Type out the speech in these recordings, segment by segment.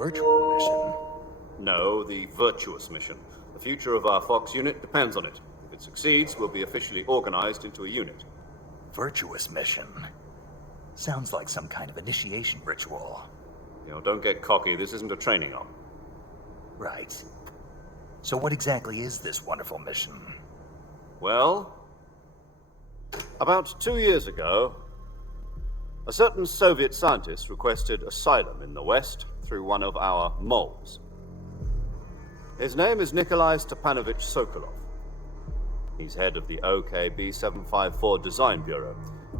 virtual mission? No, the virtuous mission. The future of our Fox unit depends on it. If it succeeds, we'll be officially organized into a unit. Virtuous mission? Sounds like some kind of initiation ritual. Don't get cocky. This isn't a training op. Right. So what exactly is this wonderful mission? Well, about 2 years ago, a certain Soviet scientist requested asylum in the West through one of our moles. His name is Nikolai Stepanovich Sokolov. He's head of the OKB 754 Design Bureau,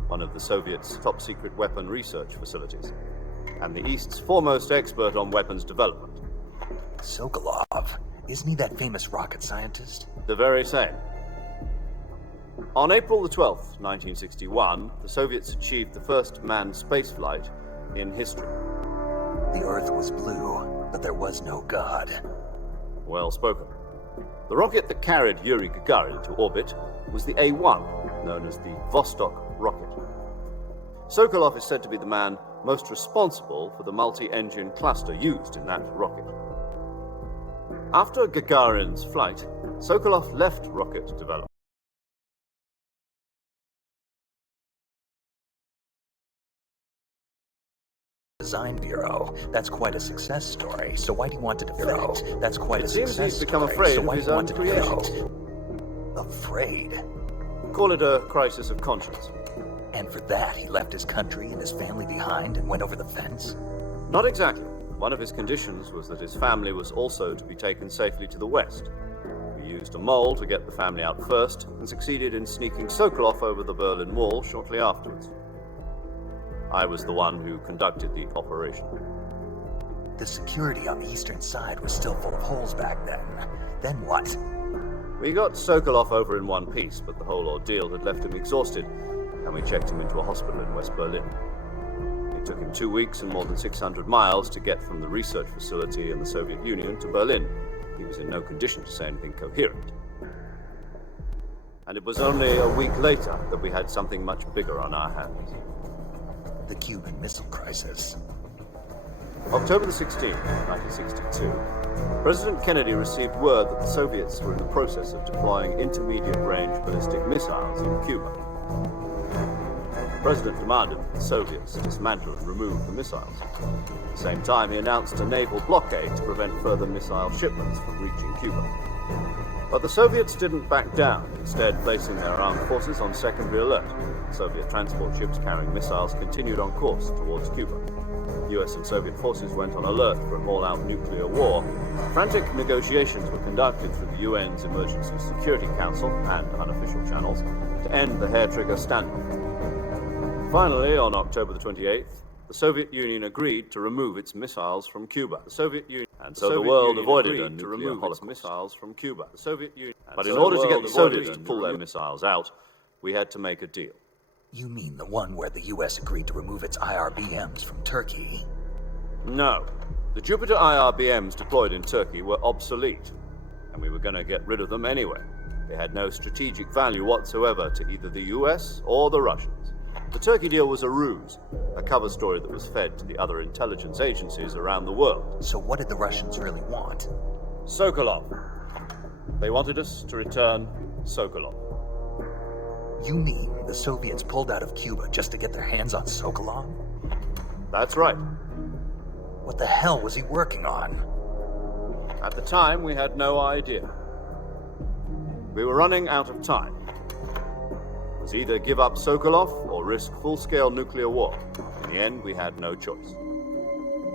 one of the Soviets' top-secret weapon research facilities, and the East's foremost expert on weapons development. Sokolov? Isn't he that famous rocket scientist? The very same. On April the 12th, 1961, the Soviets achieved the first manned spaceflight in history. The Earth was blue, but there was no God. Well spoken. The rocket that carried Yuri Gagarin to orbit was the A-1, known as the Vostok rocket. Sokolov is said to be the man most responsible for the multi-engine cluster used in that rocket. After Gagarin's flight, Sokolov left rocket development. Design Bureau. That's quite a success story. So why do you want to defect? That's quite a success It seems he's become story. afraid So of why his do you own want to creations. defect? Afraid? Call it a crisis of conscience. And for that, he left his country and his family behind and went over the fence? Not exactly. One of his conditions was that his family was also to be taken safely to the West. We used a mole to get the family out first and succeeded in sneaking Sokolov over the Berlin Wall shortly afterwards. I was the one who conducted the operation. The security on the eastern side was still full of holes back then. Then what? We got Sokolov over in one piece, but the whole ordeal had left him exhausted, and we checked him into a hospital in West Berlin. It took him 2 weeks and more than 600 miles to get from the research facility in the Soviet Union to Berlin. He was in no condition to say anything coherent. And it was only a week later that we had something much bigger on our hands. The Cuban Missile Crisis. October the 16th, 1962, President Kennedy received word that the Soviets were in the process of deploying intermediate-range ballistic missiles in Cuba. The President demanded that the Soviets dismantle and remove the missiles. At the same time, he announced a naval blockade to prevent further missile shipments from reaching Cuba. But the Soviets didn't back down, instead placing their armed forces on secondary alert. Soviet transport ships carrying missiles continued on course towards Cuba. US and Soviet forces went on alert for an all-out nuclear war. Frantic negotiations were conducted through the UN's Emergency Security Council and unofficial channels to end the hair-trigger standoff. Finally, on October the 28th, the Soviet Union agreed to remove its missiles from Cuba. The world avoided a nuclear holocaust. Missiles from Cuba. But in order to get the Soviets to pull their missiles out, we had to make a deal. You mean the one where the US agreed to remove its IRBMs from Turkey? No. The Jupiter IRBMs deployed in Turkey were obsolete, and we were going to get rid of them anyway. They had no strategic value whatsoever to either the US or the Russians. The Turkey deal was a ruse, a cover story that was fed to the other intelligence agencies around the world. So what did the Russians really want? Sokolov. They wanted us to return Sokolov. You mean the Soviets pulled out of Cuba just to get their hands on Sokolov? That's right. What the hell was he working on? At the time, we had no idea. We were running out of time. It was either give up Sokolov or risk full-scale nuclear war. In the end, we had no choice.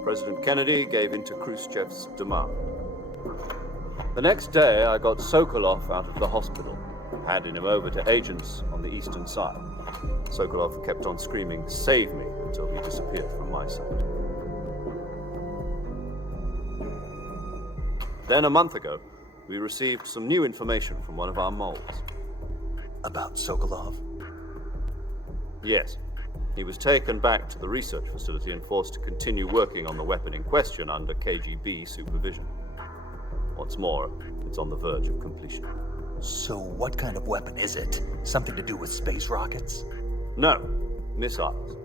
President Kennedy gave in to Khrushchev's demand. The next day, I got Sokolov out of the hospital, handed him over to agents on the eastern side. Sokolov kept on screaming, "Save me," until he disappeared from my sight. Then a month ago, we received some new information from one of our moles. About Sokolov? Yes. He was taken back to the research facility and forced to continue working on the weapon in question under KGB supervision. Once more, it's on the verge of completion. So what kind of weapon is it? Something to do with space rockets? No, missiles.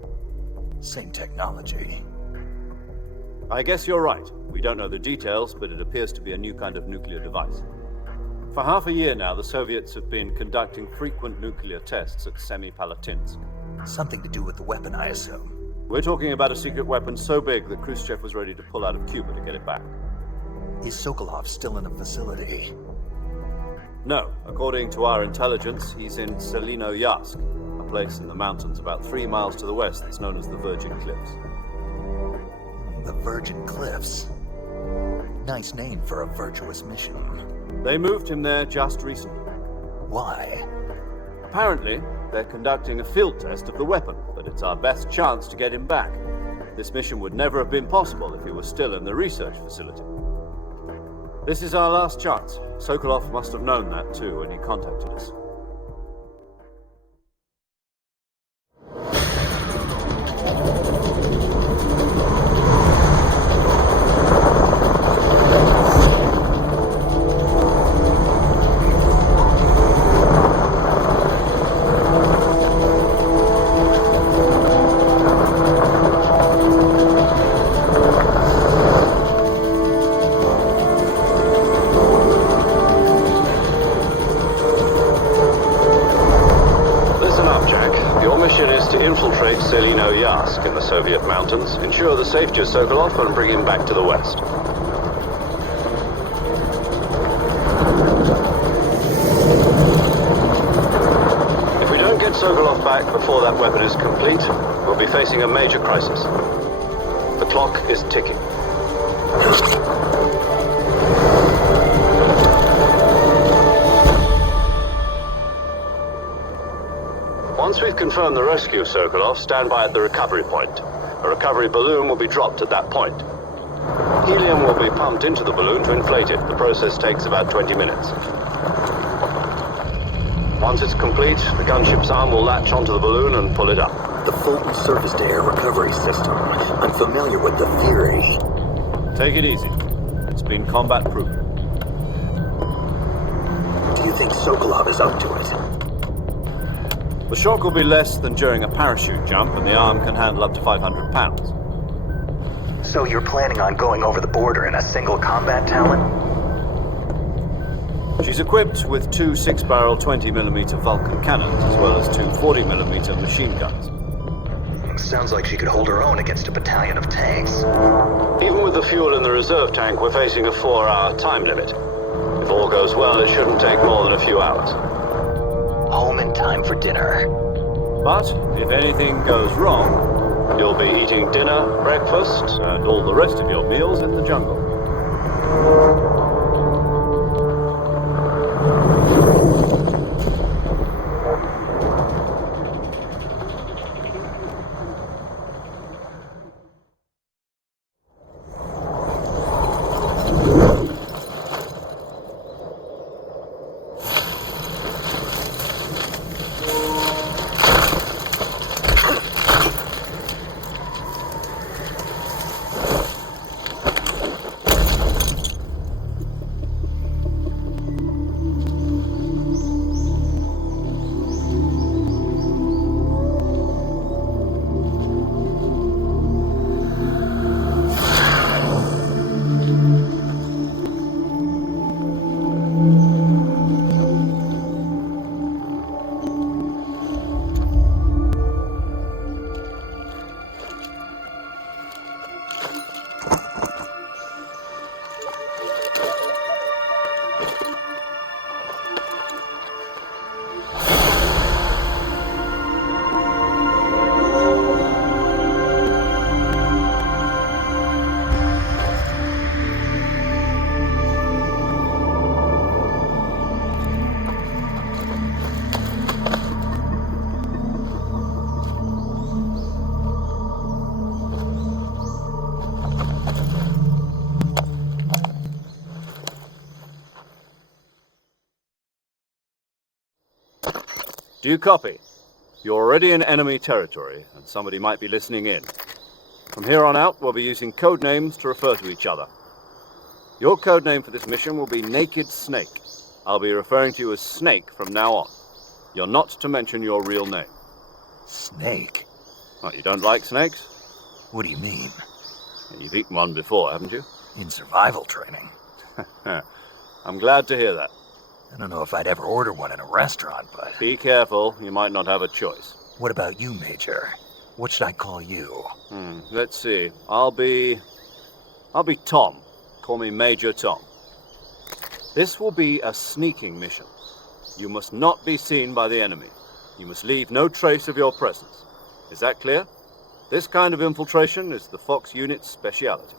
Same technology. I guess you're right. We don't know the details, but it appears to be a new kind of nuclear device. For half a year now, the Soviets have been conducting frequent nuclear tests at Semipalatinsk. Something to do with the weapon, I assume. We're talking about a secret weapon so big that Khrushchev was ready to pull out of Cuba to get it back. Is Sokolov still in the facility? No. According to our intelligence, he's in Selino-Yarsk, a place in the mountains about 3 miles to the west that's known as the Virgin Cliffs. The Virgin Cliffs. Nice name for a virtuous mission. They moved him there just recently. Why? Apparently, they're conducting a field test of the weapon, but it's our best chance to get him back. This mission would never have been possible if he was still in the research facility. This is our last chance. Sokolov must have known that too when he contacted us. Infiltrate Selino-Yarsk in the Soviet mountains, ensure the safety of Sokolov, and bring him back to the west. If we don't get Sokolov back before that weapon is complete, we'll be facing a major crisis. The clock is ticking. Once we've confirmed the rescue of Sokolov, stand by at the recovery point. A recovery balloon will be dropped at that point. Helium will be pumped into the balloon to inflate it. The process takes about 20 minutes. Once it's complete, the gunship's arm will latch onto the balloon and pull it up. The Fulton surface-to-air recovery system. I'm familiar with the theory. Take it easy. It's been combat-proven. Do you think Sokolov is up to it? The shock will be less than during a parachute jump, and the arm can handle up to 500 pounds. So you're planning on going over the border in a single combat talon? She's equipped with 2 6-barrel 20mm Vulcan cannons, as well as 2 40mm machine guns. Sounds like she could hold her own against a battalion of tanks. Even with the fuel in the reserve tank, we're facing a 4-hour time limit. If all goes well, it shouldn't take more than a few hours. Home in time for dinner. But if anything goes wrong, you'll be eating dinner, breakfast, and all the rest of your meals in the jungle. Do you copy? You're already in enemy territory, and somebody might be listening in. From here on out, we'll be using code names to refer to each other. Your code name for this mission will be Naked Snake. I'll be referring to you as Snake from now on. You're not to mention your real name. Snake? What, you don't like snakes? What do you mean? You've eaten one before, haven't you? In survival training. I'm glad to hear that. I don't know if I'd ever order one in a restaurant, but... Be careful, you might not have a choice. What about you, Major? What should I call you? Let's see. I'll be Tom. Call me Major Tom. This will be a sneaking mission. You must not be seen by the enemy. You must leave no trace of your presence. Is that clear? This kind of infiltration is the Fox unit's speciality.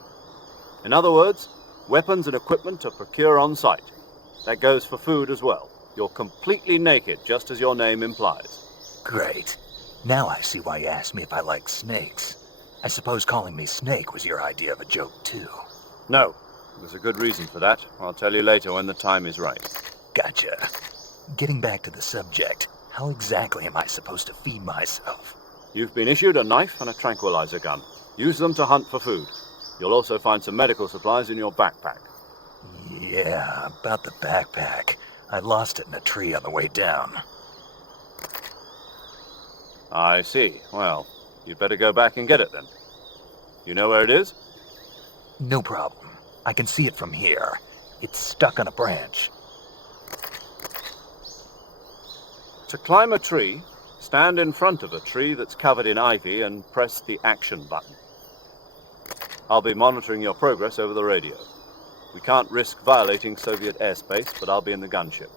In other words, weapons and equipment are procured on site. That goes for food as well. You're completely naked, just as your name implies. Great. Now I see why you asked me if I like snakes. I suppose calling me Snake was your idea of a joke, too. No. There's a good reason for that. I'll tell you later when the time is right. Gotcha. Getting back to the subject, how exactly am I supposed to feed myself? You've been issued a knife and a tranquilizer gun. Use them to hunt for food. You'll also find some medical supplies in your backpack. Yeah, about the backpack. I lost it in a tree on the way down. I see. Well, you'd better go back and get it then. You know where it is? No problem. I can see it from here. It's stuck on a branch. To climb a tree, stand in front of a tree that's covered in ivy and press the action button. I'll be monitoring your progress over the radio. We can't risk violating Soviet airspace, but I'll be in the gunship.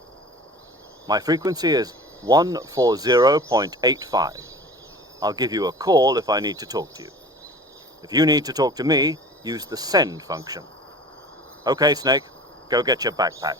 My frequency is 140.85. I'll give you a call if I need to talk to you. If you need to talk to me, use the send function. Okay, Snake, go get your backpack.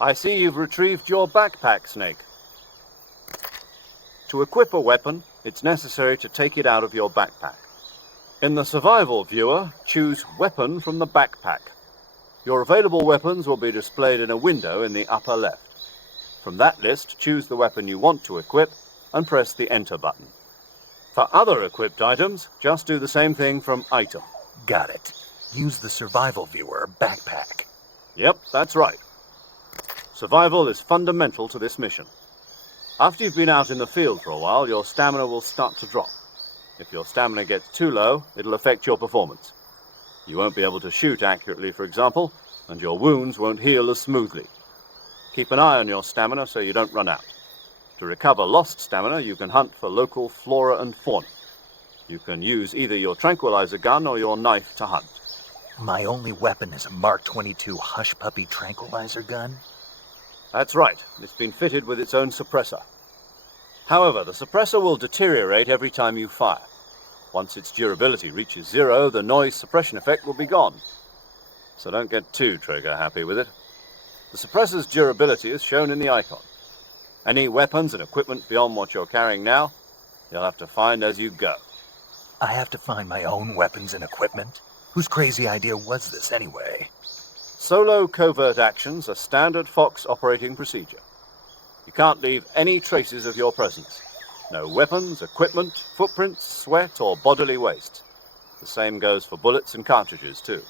I see you've retrieved your backpack, Snake. To equip a weapon, it's necessary to take it out of your backpack. In the survival viewer, choose Weapon from the backpack. Your available weapons will be displayed in a window in the upper left. From that list, choose the weapon you want to equip and press the Enter button. For other equipped items, just do the same thing from Item. Got it. Use the survival viewer backpack. Yep, that's right. Survival is fundamental to this mission. After you've been out in the field for a while, your stamina will start to drop. If your stamina gets too low, it'll affect your performance. You won't be able to shoot accurately, for example, and your wounds won't heal as smoothly. Keep an eye on your stamina so you don't run out. To recover lost stamina, you can hunt for local flora and fauna. You can use either your tranquilizer gun or your knife to hunt. My only weapon is a Mark 22 Hush Puppy tranquilizer gun? That's right. It's been fitted with its own suppressor. However, the suppressor will deteriorate every time you fire. Once its durability reaches 0, the noise suppression effect will be gone. So don't get too trigger happy with it. The suppressor's durability is shown in the icon. Any weapons and equipment beyond what you're carrying now, you'll have to find as you go. I have to find my own weapons and equipment? Whose crazy idea was this anyway? Solo covert actions are standard Fox operating procedure. You can't leave any traces of your presence. No weapons, equipment, footprints, sweat, or bodily waste. The same goes for bullets and cartridges, too.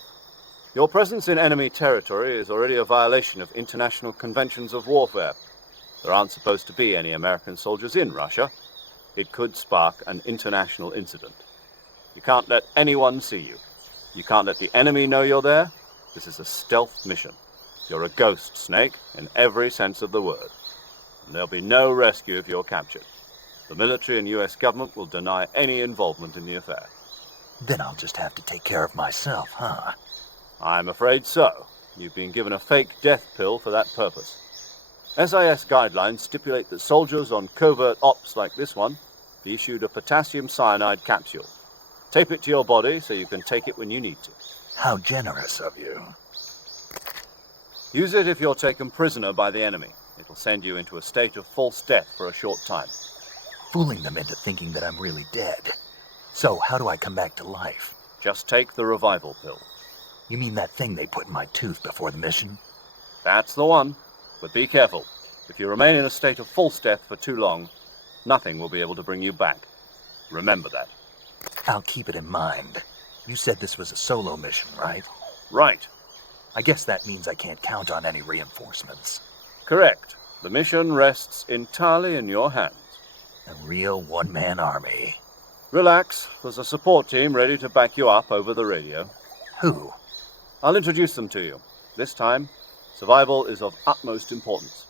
Your presence in enemy territory is already a violation of international conventions of warfare. There aren't supposed to be any American soldiers in Russia. It could spark an international incident. You can't let anyone see you. You can't let the enemy know you're there. This is a stealth mission. You're a ghost, Snake, in every sense of the word. And there'll be no rescue if you're captured. The military and US government will deny any involvement in the affair. Then I'll just have to take care of myself, huh? I'm afraid so. You've been given a fake death pill for that purpose. SIS guidelines stipulate that soldiers on covert ops like this one be issued a potassium cyanide capsule. Tape it to your body so you can take it when you need to. How generous of you. Use it if you're taken prisoner by the enemy. It'll send you into a state of false death for a short time. Fooling them into thinking that I'm really dead. So, how do I come back to life? Just take the revival pill. You mean that thing they put in my tooth before the mission? That's the one. But be careful. If you remain in a state of false death for too long, nothing will be able to bring you back. Remember that. I'll keep it in mind. You said this was a solo mission, right? Right. I guess that means I can't count on any reinforcements. Correct. The mission rests entirely in your hands. A real one-man army. Relax. There's a support team ready to back you up over the radio. Who? I'll introduce them to you. This time, survival is of utmost importance.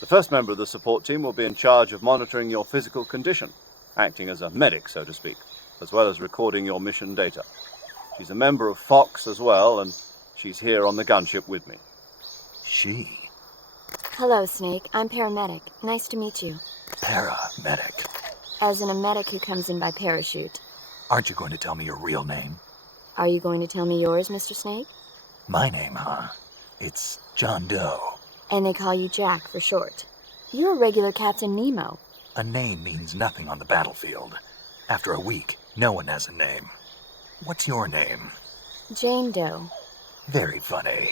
The first member of the support team will be in charge of monitoring your physical condition, acting as a medic, so to speak, as well as recording your mission data. She's a member of Fox as well, and she's here on the gunship with me. She? Hello, Snake. I'm paramedic. Nice to meet you. Paramedic. As in a medic who comes in by parachute. Aren't you going to tell me your real name? Are you going to tell me yours, Mr. Snake? My name, huh? It's John Doe. And they call you Jack for short. You're a regular Captain Nemo. A name means nothing on the battlefield. After a week, no one has a name. What's your name? Jane Doe. Very funny.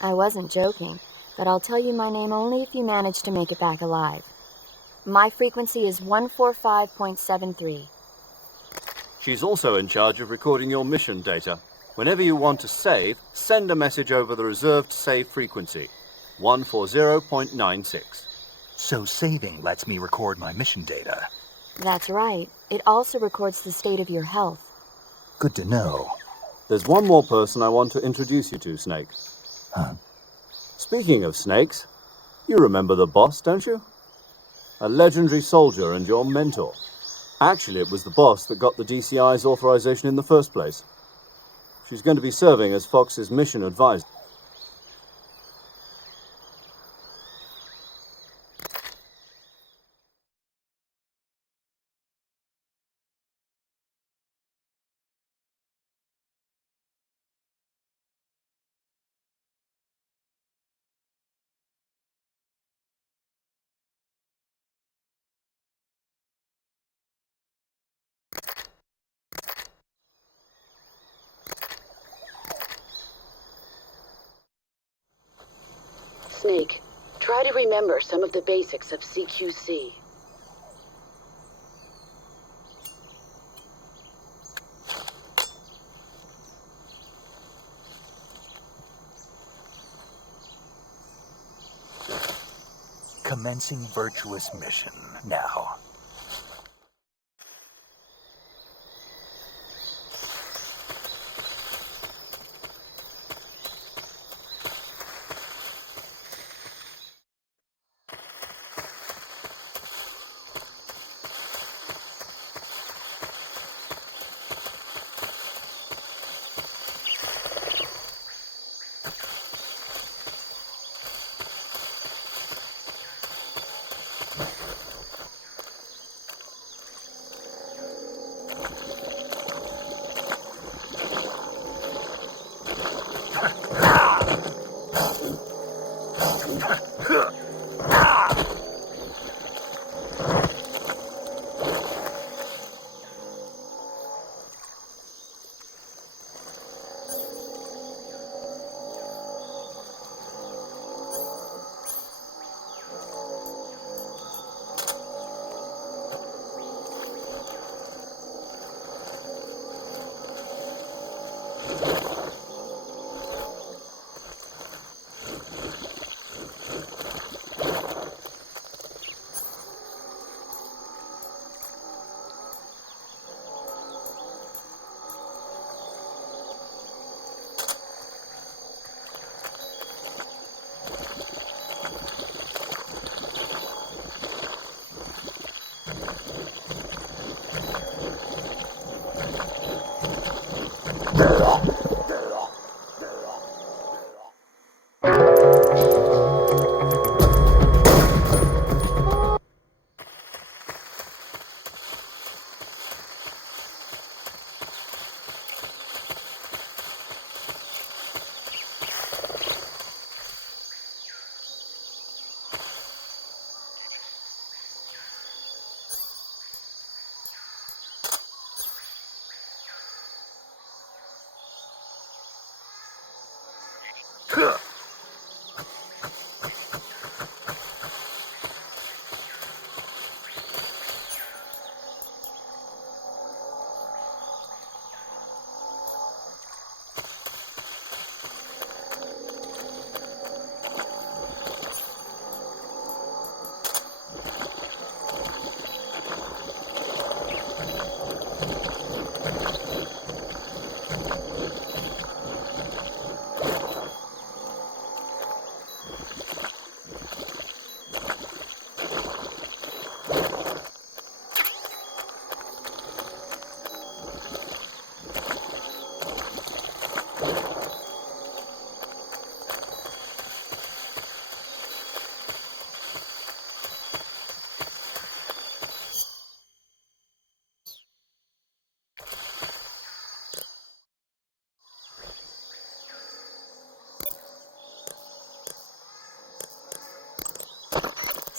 I wasn't joking, but I'll tell you my name only if you manage to make it back alive. My frequency is 145.73. She's also in charge of recording your mission data. Whenever you want to save, send a message over the reserved save frequency, 140.96. So saving lets me record my mission data. That's right. It also records the state of your health. Good to know. There's one more person I want to introduce you to, Snake. Huh? Speaking of snakes, you remember the boss, don't you? A legendary soldier and your mentor. Actually, it was the boss that got the DCI's authorization in the first place. She's going to be serving as Fox's mission advisor. Snake, try to remember some of the basics of CQC. Commencing virtuous mission now.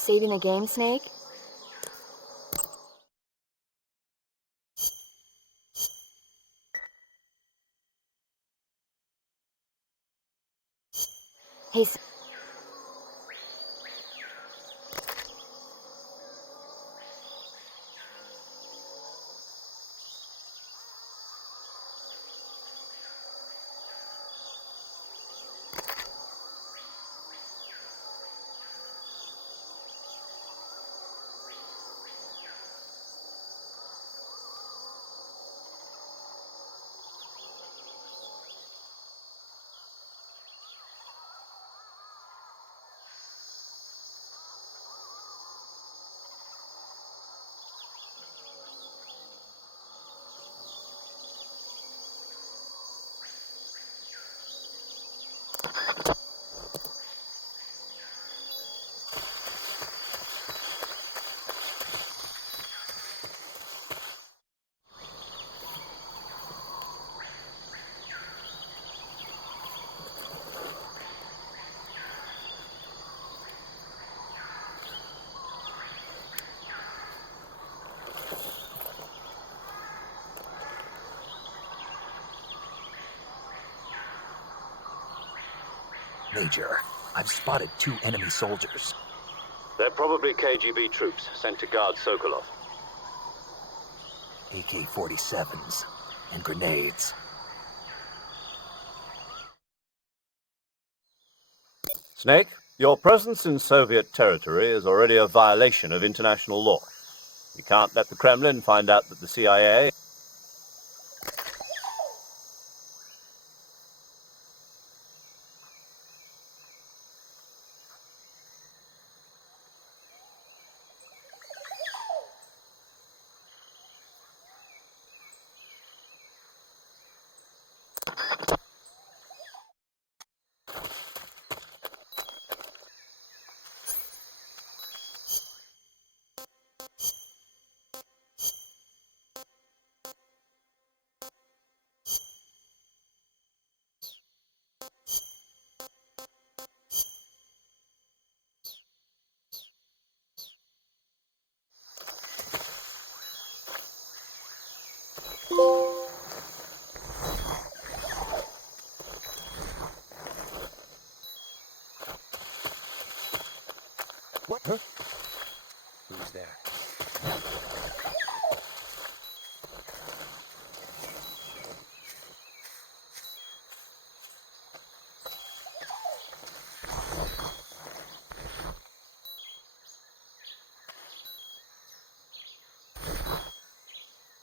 Saving the game, Snake? Hey, Major, I've spotted 2 enemy soldiers. They're probably KGB troops sent to guard Sokolov. AK-47s and grenades. Snake, your presence in Soviet territory is already a violation of international law. You can't let the Kremlin find out that the CIA... What? Huh? Who's there?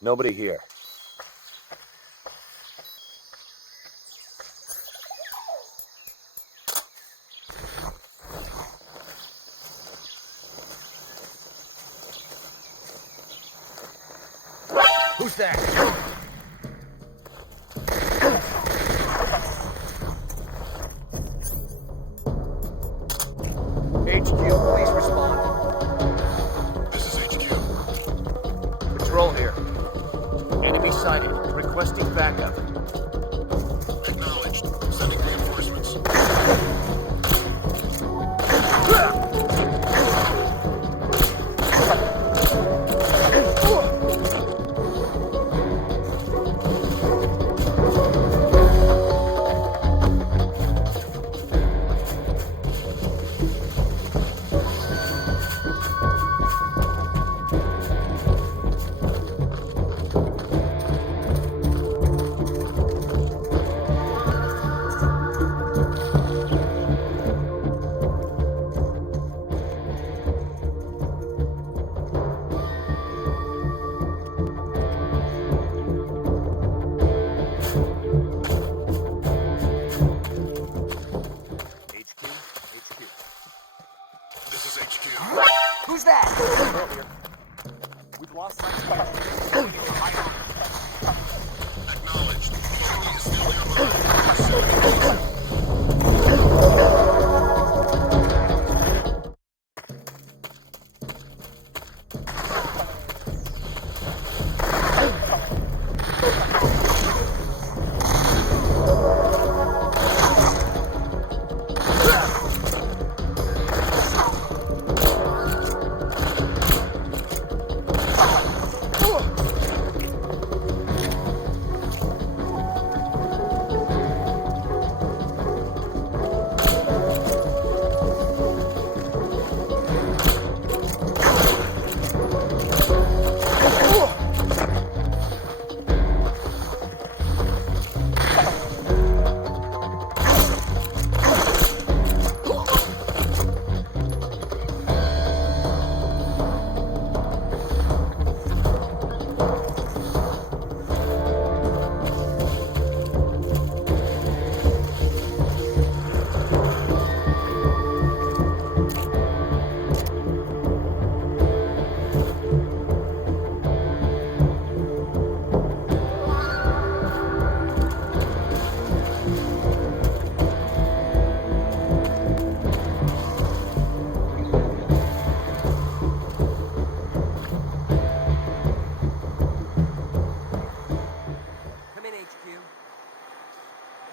Nobody here. Who's that? HQ, please respond. This is HQ. Patrol here. Enemy sighted. Requesting backup. Acknowledged. Sending reinforcements.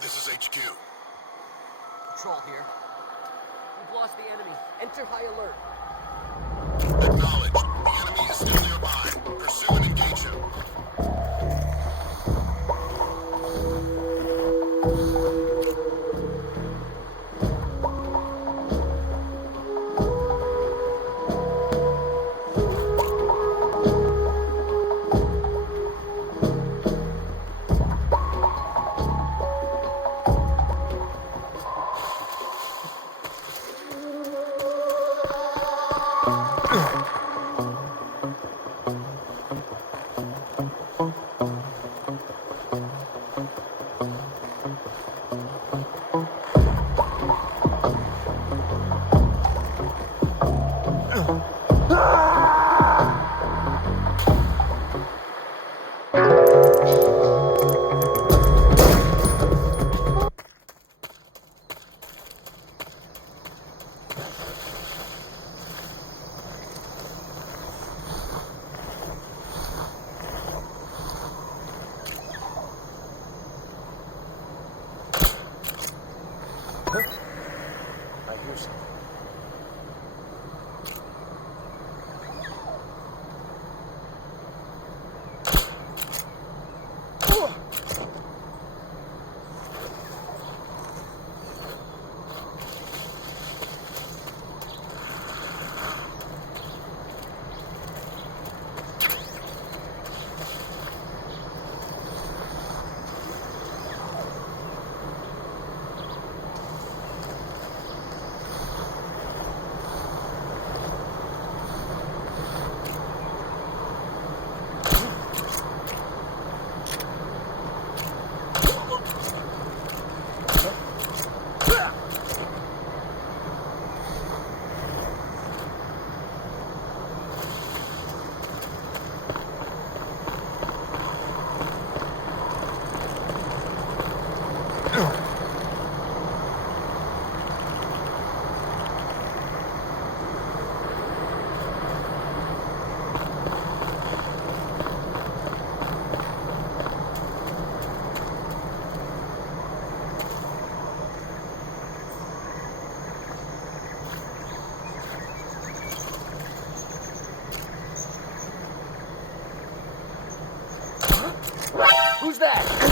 This is HQ. Patrol here. We've lost the enemy. Enter high alert. Acknowledge. The enemy is still nearby. Pursue and engage him. I hear something. Who's that?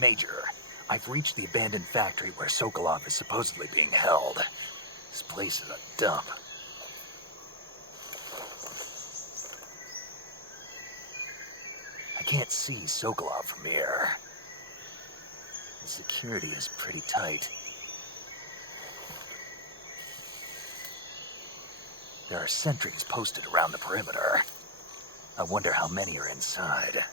Major, I've reached the abandoned factory where Sokolov is supposedly being held. This place is a dump. I can't see Sokolov from here. The security is pretty tight. There are sentries posted around the perimeter. I wonder how many are inside.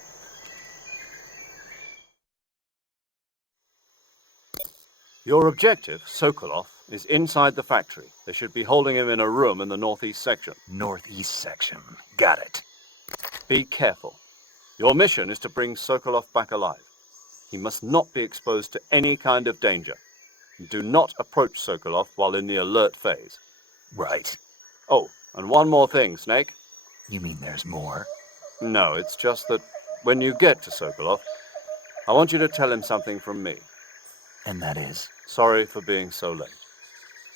Your objective, Sokolov, is inside the factory. They should be holding him in a room in the northeast section. Northeast section. Got it. Be careful. Your mission is to bring Sokolov back alive. He must not be exposed to any kind of danger. You do not approach Sokolov while in the alert phase. Right. Oh, and one more thing, Snake. You mean there's more? No, it's just that when you get to Sokolov, I want you to tell him something from me. And that is? Sorry for being so late.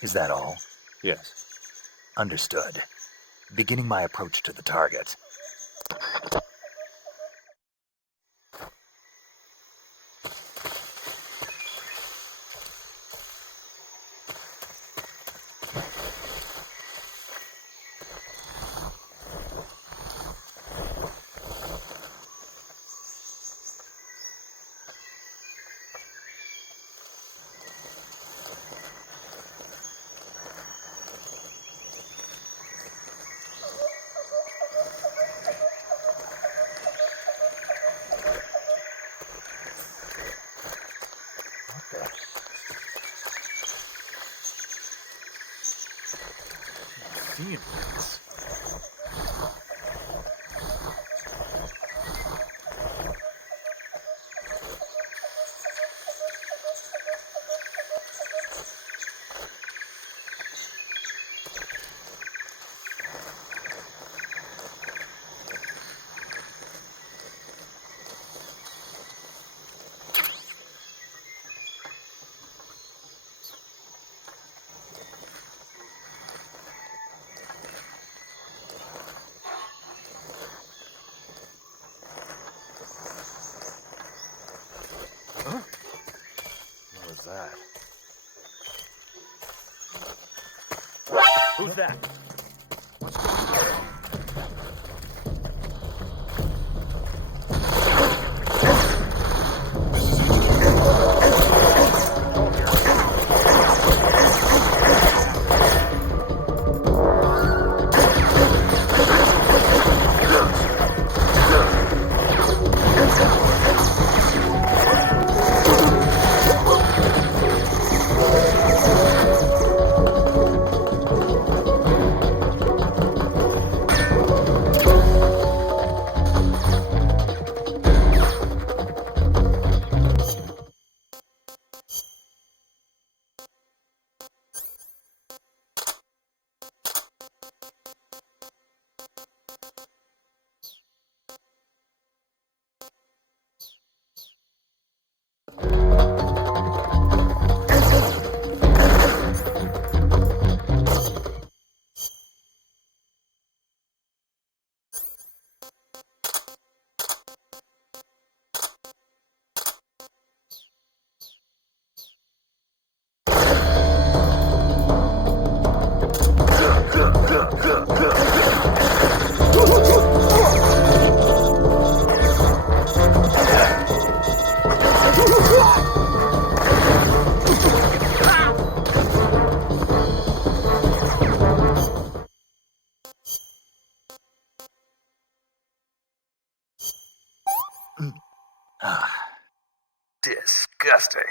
Is that all? Yes. Understood. Beginning my approach to the target. Seeing this. What was that? Who's that? Disgusting.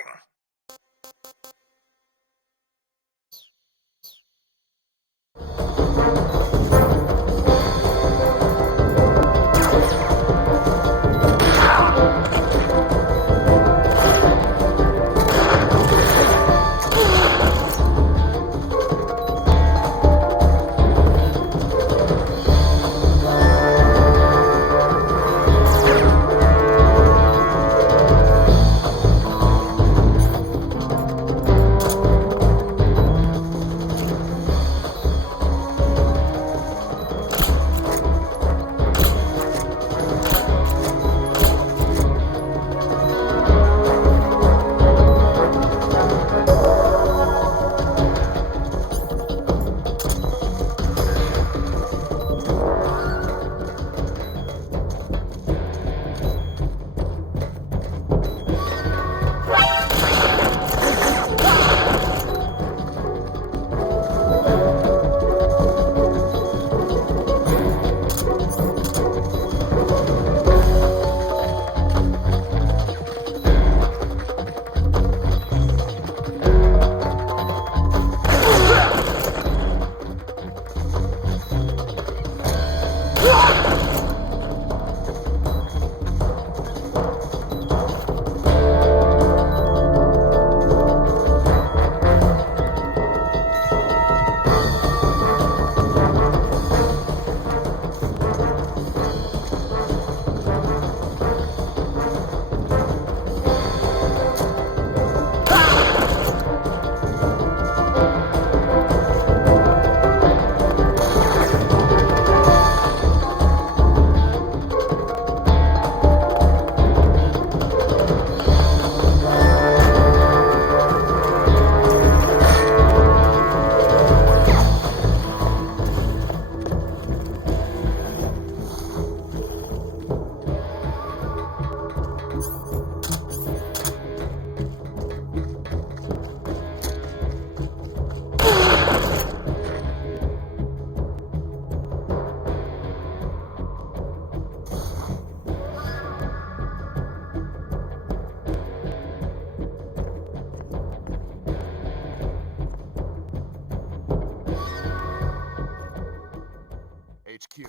HQ.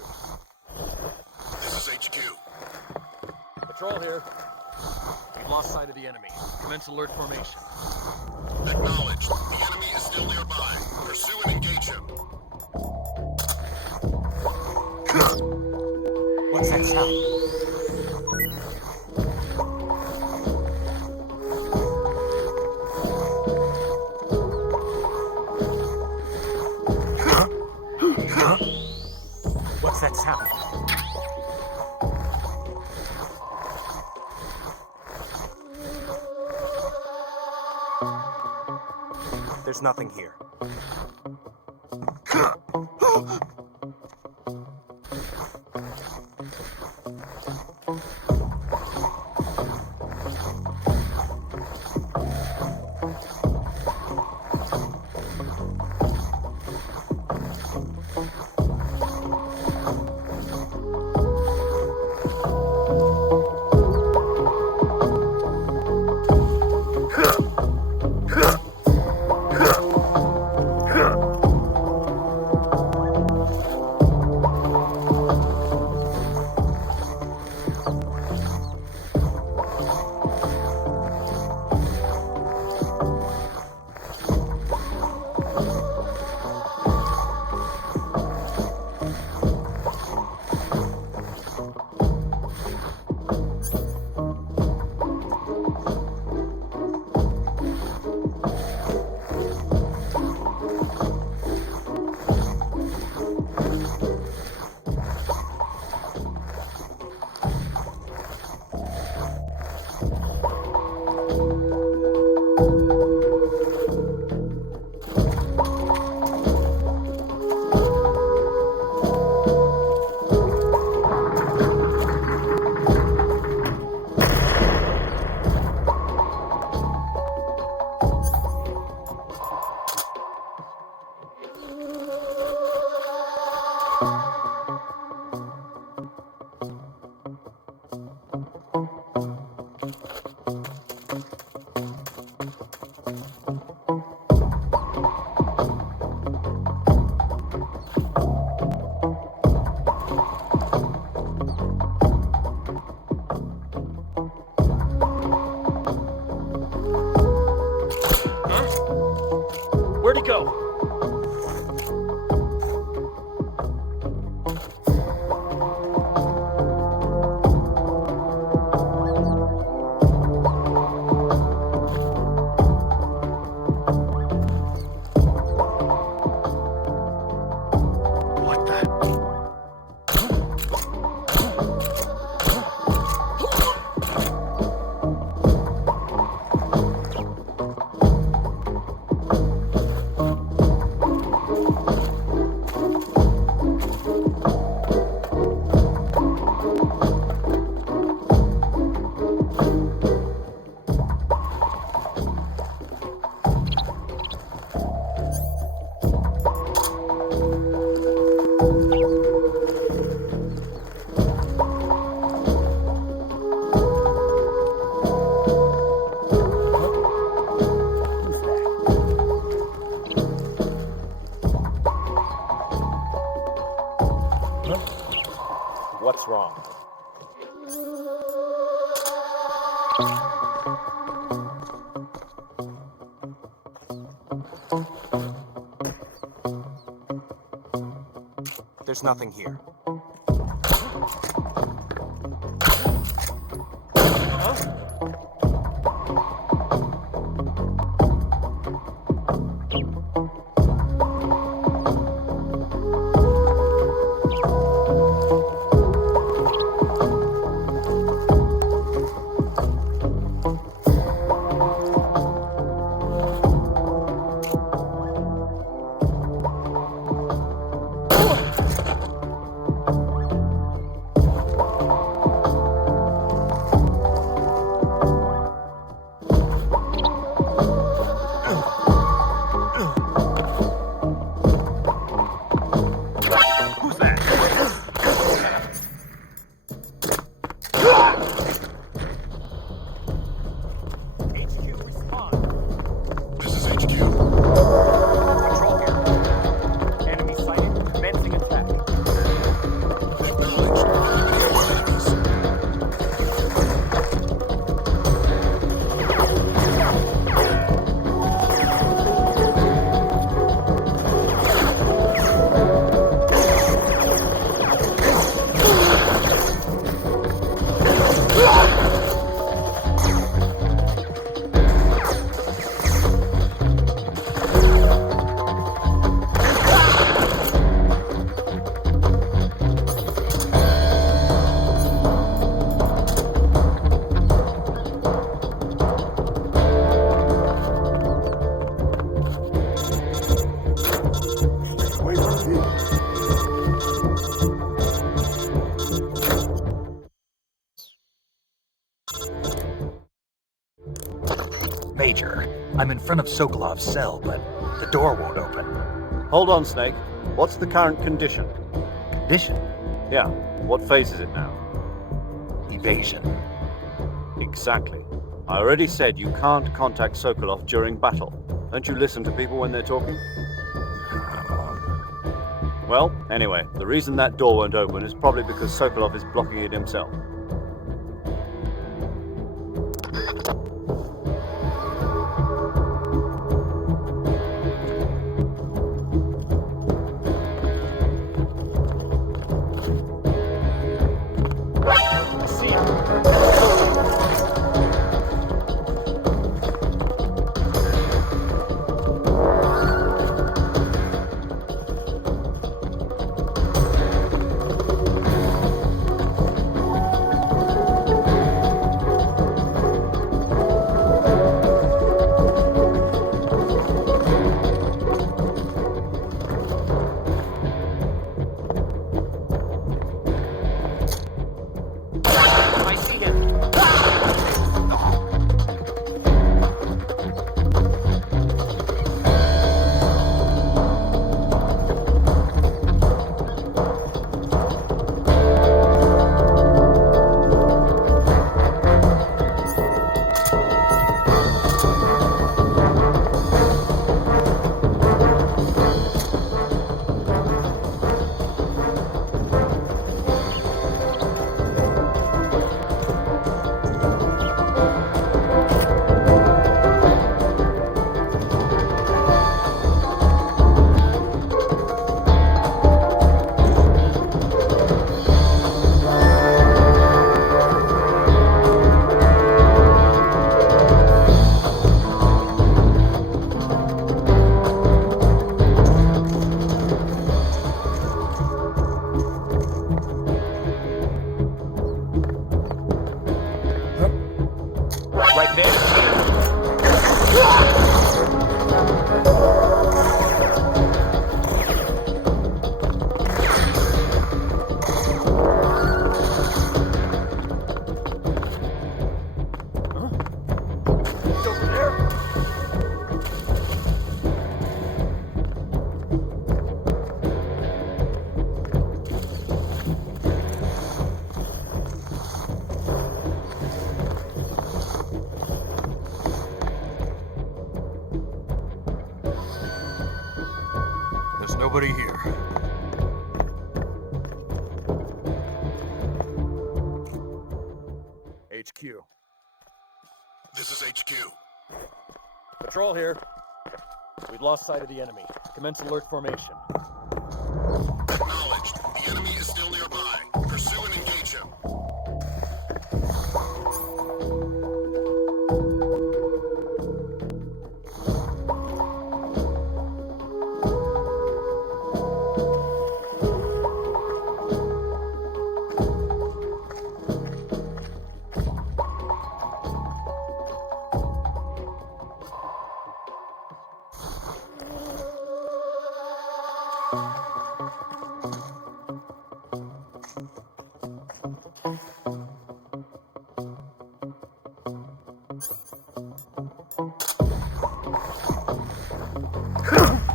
This is HQ. Patrol here. We've lost sight of the enemy. Commence alert formation. Acknowledged. The enemy is still nearby. Pursue and engage him. What's that sound? What's that sound? There's nothing here. Where'd he go? What the? What's wrong? There's nothing here. front of Sokolov's cell, but the door won't open. Hold on, Snake. What's the current condition? Condition? Yeah, what phase is it now? Evasion. Exactly. I already said you can't contact Sokolov during battle. Don't you listen to people when they're talking? Well, anyway, the reason that door won't open is probably because Sokolov is blocking it himself. Right there. There's nobody here. HQ. This is HQ. Patrol here. We've lost sight of the enemy. Commence alert formation. Acknowledged. The enemy is still nearby. Pursue and engage him.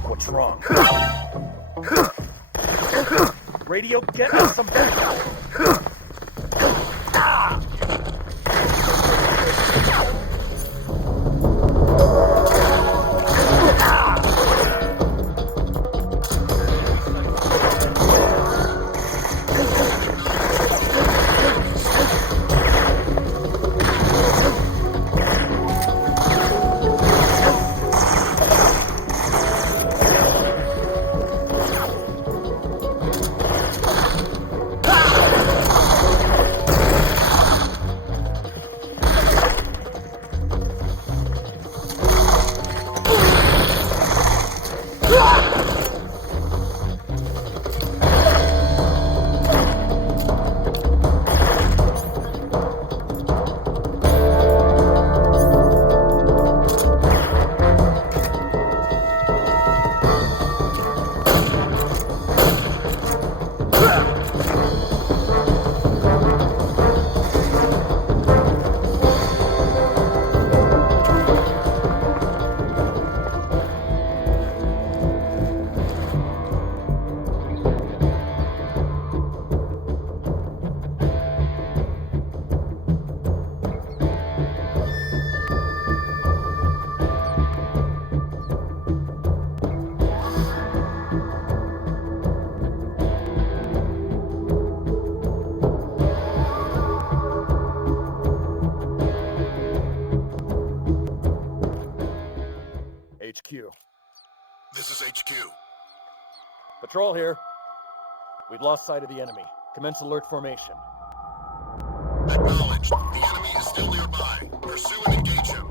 What's wrong? Radio, get us some backup! This is HQ. Patrol here. We've lost sight of the enemy. Commence alert formation. Acknowledged. The enemy is still nearby. Pursue and engage him.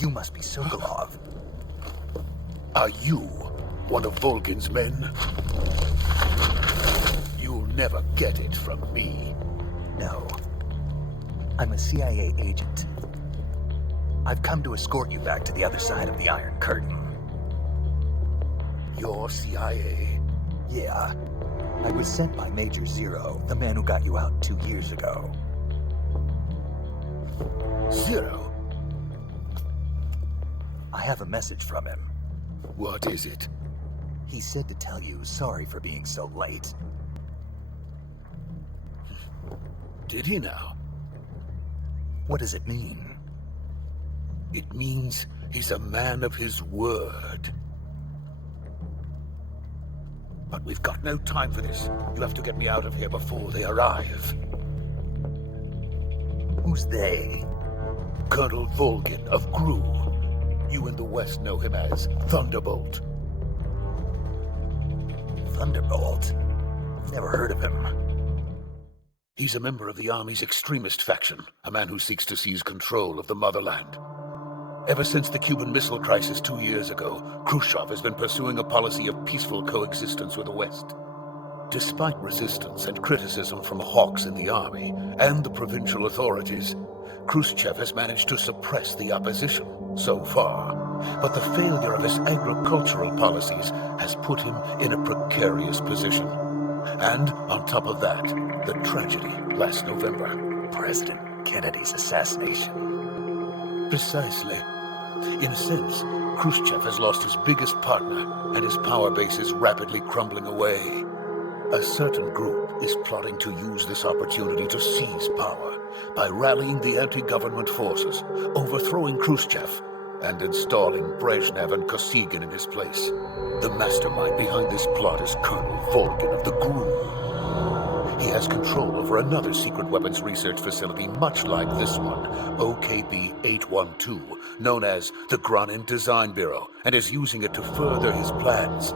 You must be Sokolov. Are you one of Volgin's men? You'll never get it from me. No. I'm a CIA agent. I've come to escort you back to the other side of the Iron Curtain. You're CIA? Yeah. I was sent by Major Zero, the man who got you out 2 years ago. Zero? I have a message from him. What is it? He said to tell you sorry for being so late. Did he now? What does it mean? It means he's a man of his word. But we've got no time for this. You have to get me out of here before they arrive. Who's they? Colonel Volgin of GRU. You in the West know him as Thunderbolt. Thunderbolt? Never heard of him. He's a member of the Army's extremist faction, a man who seeks to seize control of the motherland. Ever since the Cuban Missile Crisis 2 years ago, Khrushchev has been pursuing a policy of peaceful coexistence with the West. Despite resistance and criticism from hawks in the army and the provincial authorities, Khrushchev has managed to suppress the opposition so far. But the failure of his agricultural policies has put him in a precarious position. And on top of that, the tragedy last November. President Kennedy's assassination. Precisely. In a sense, Khrushchev has lost his biggest partner, and his power base is rapidly crumbling away. A certain group is plotting to use this opportunity to seize power by rallying the anti-government forces, overthrowing Khrushchev, and installing Brezhnev and Kosygin in his place. The mastermind behind this plot is Colonel Volgin of the GRU. He has control over another secret weapons research facility much like this one, OKB-812, known as the Granin Design Bureau, and is using it to further his plans.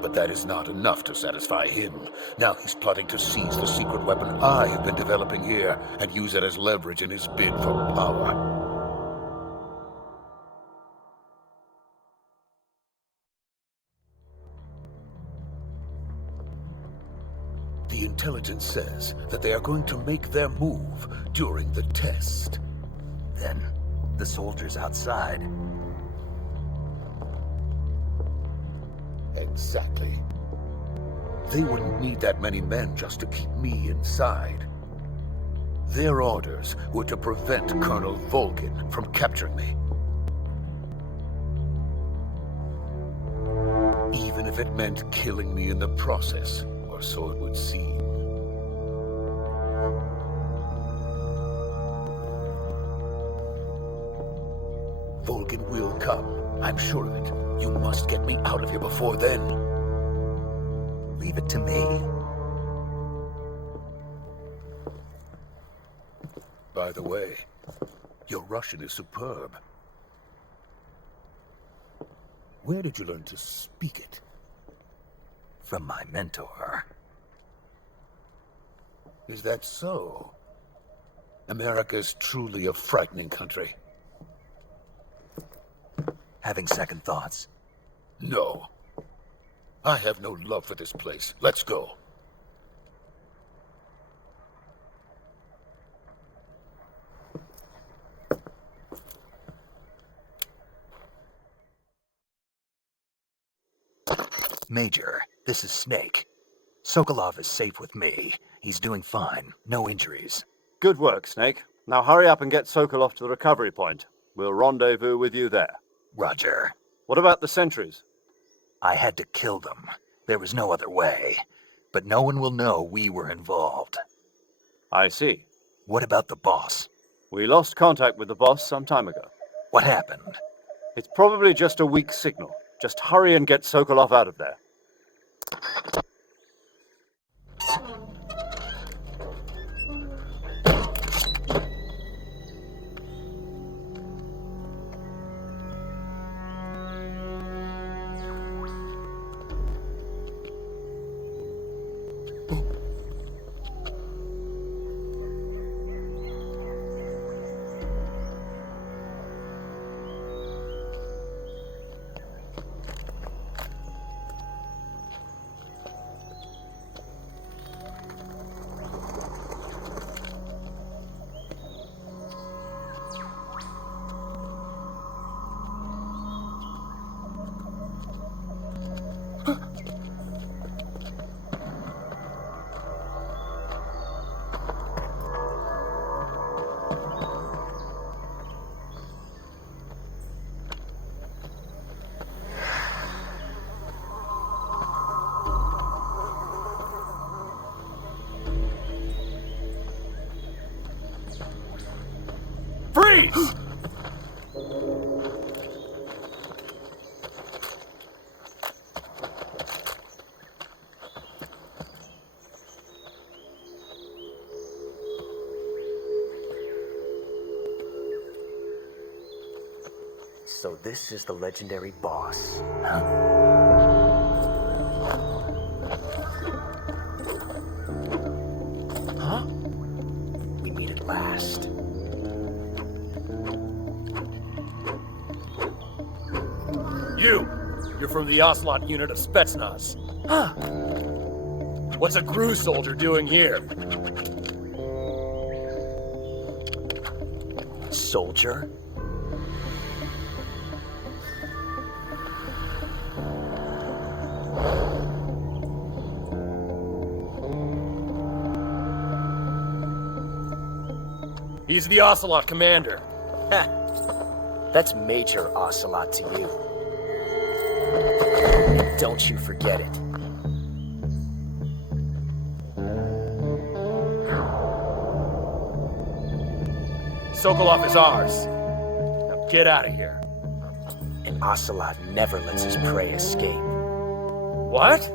But that is not enough to satisfy him. Now he's plotting to seize the secret weapon I have been developing here and use it as leverage in his bid for power. The intelligence says that they are going to make their move during the test. Then, the soldiers outside. Exactly. They wouldn't need that many men just to keep me inside. Their orders were to prevent Colonel Volgin from capturing me. Even if it meant killing me in the process, or so it would seem. Volgin will come. I'm sure of it. You must get me out of here before then. Leave it to me. By the way, your Russian is superb. Where did you learn to speak it? From my mentor. Is that so? America's truly a frightening country. Having second thoughts. No. I have no love for this place. Let's go. Major, this is Snake. Sokolov is safe with me. He's doing fine. No injuries. Good work, Snake. Now hurry up and get Sokolov to the recovery point. We'll rendezvous with you there. Roger. What about the sentries? I had to kill them. There was no other way. But no one will know we were involved. I see. What about the boss? We lost contact with the boss some time ago. What happened? It's probably just a weak signal. Just hurry and get Sokolov out of there. Freeze! So this is the legendary boss, huh? Huh? We meet at last. You're from the Ocelot unit of Spetsnaz. Huh. What's a GRU soldier doing here? Soldier? He's the Ocelot commander. That's Major Ocelot to you. Don't you forget it. Sokolov is ours. Now get out of here. And Ocelot never lets his prey escape. What?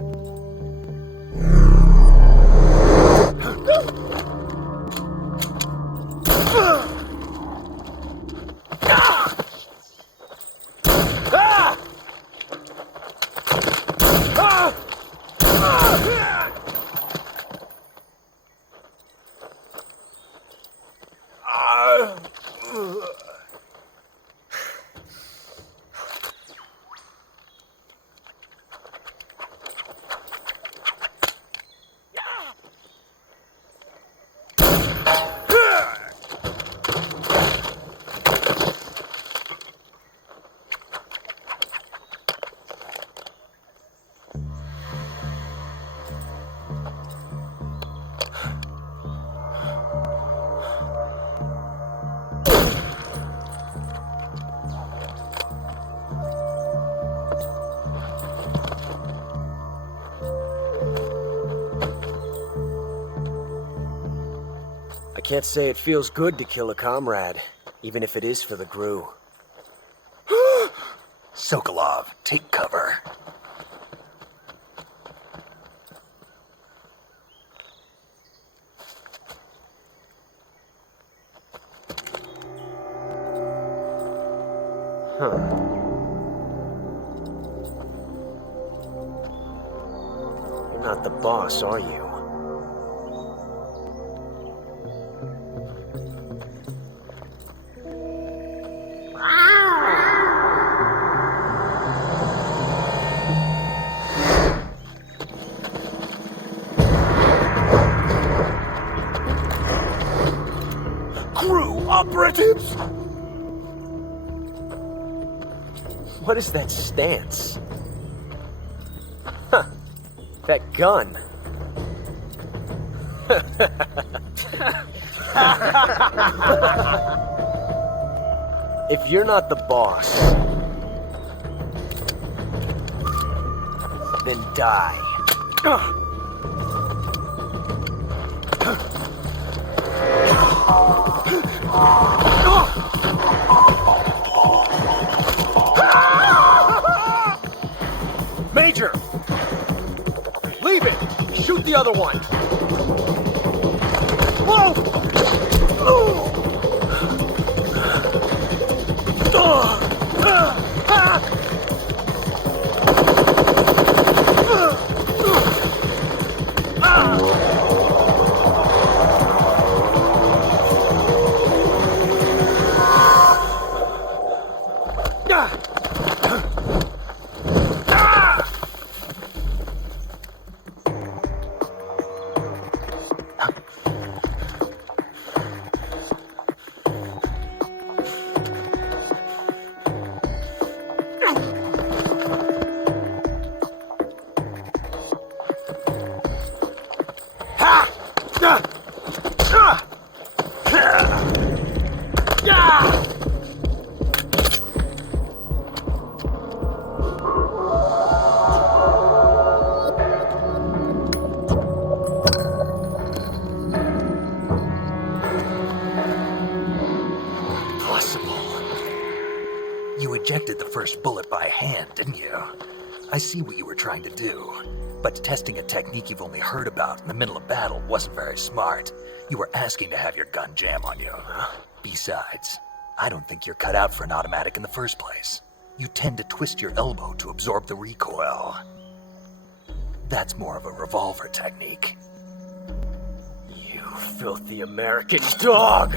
I can't say it feels good to kill a comrade, even if it is for the Gru. Sokolov, take cover. You're not the boss, are you? Crew operatives! What is that stance? Huh. That gun. If you're not the boss, then die. Major! Leave it! Shoot the other one! You ejected the first bullet by hand, didn't you? I see what you were trying to do. But testing a technique you've only heard about in the middle of battle wasn't very smart. You were asking to have your gun jam on you. Besides, I don't think you're cut out for an automatic in the first place. You tend to twist your elbow to absorb the recoil. That's more of a revolver technique. You filthy American dog!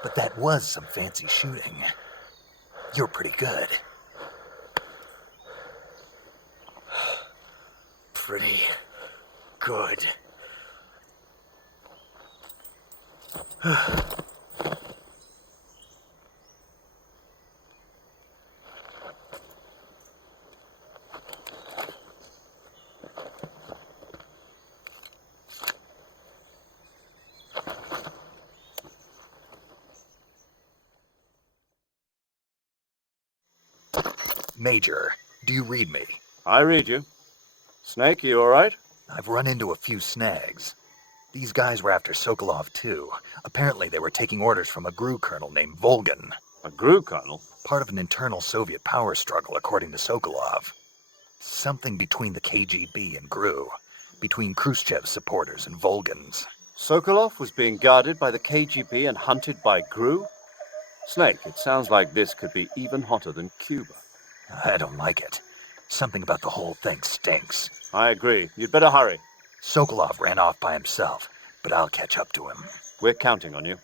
But that was some fancy shooting. You're pretty good. Pretty good. Major, do you read me? I read you. Snake, you alright? I've run into a few snags. These guys were after Sokolov too. Apparently they were taking orders from a GRU colonel named Volgan. A GRU colonel? Part of an internal Soviet power struggle, according to Sokolov. Something between the KGB and GRU. Between Khrushchev's supporters and Volgan's. Sokolov was being guarded by the KGB and hunted by GRU? Snake, it sounds like this could be even hotter than Cuba. I don't like it. Something about the whole thing stinks. I agree. You'd better hurry. Sokolov ran off by himself, but I'll catch up to him. We're counting on you.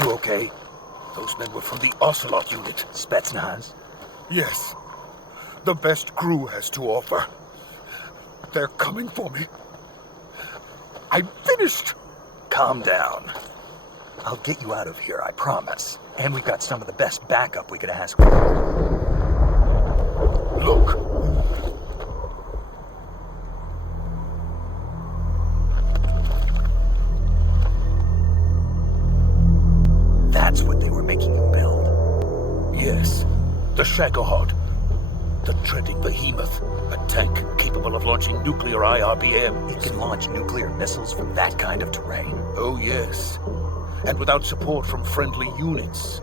You okay? Those men were from the Ocelot unit. Spetsnaz? Yes. The best GRU has to offer. They're coming for me. I'm finished. Calm down. I'll get you out of here, I promise. And we've got some of the best backup we could ask for. Look. That's what they were making you build. Yes. The Shagohod. The treading behemoth. A tank capable of launching nuclear IRBMs. It can launch nuclear missiles from that kind of terrain. Oh, yes. And without support from friendly units.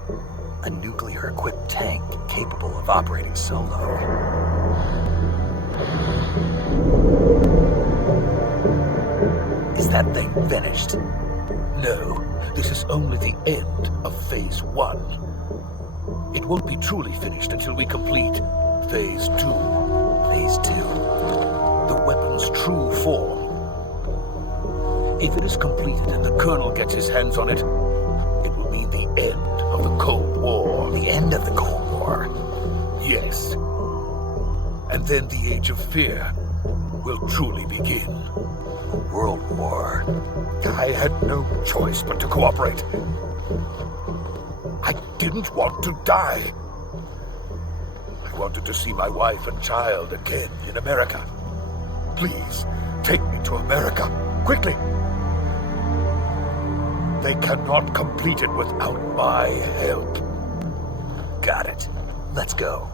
A nuclear-equipped tank capable of operating solo. Is that thing finished? No, this is only the end of Phase 1. It won't be truly finished until we complete Phase 2. Phase 2. The weapon's true form. If it is completed and the Colonel gets his hands on it, it will mean the end of the Cold War. The end of the Cold War? Yes. And then the Age of Fear will truly begin. World War. I had no choice but to cooperate. I didn't want to die. I wanted to see my wife and child again in America. Please, take me to America, quickly. They cannot complete it without my help. Got it. Let's go.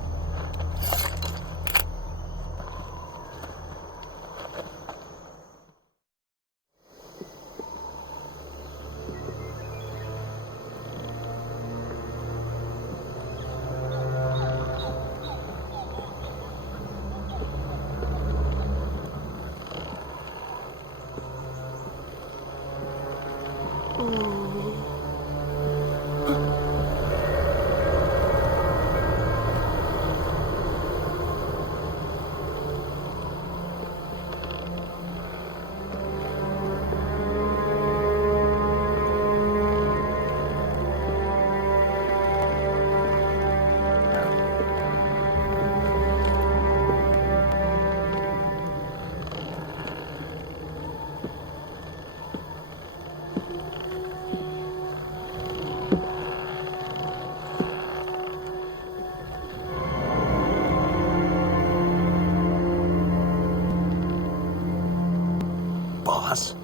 Boss?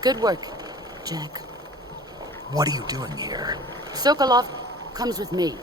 Good work, Jack. What are you doing here? Sokolov comes with me.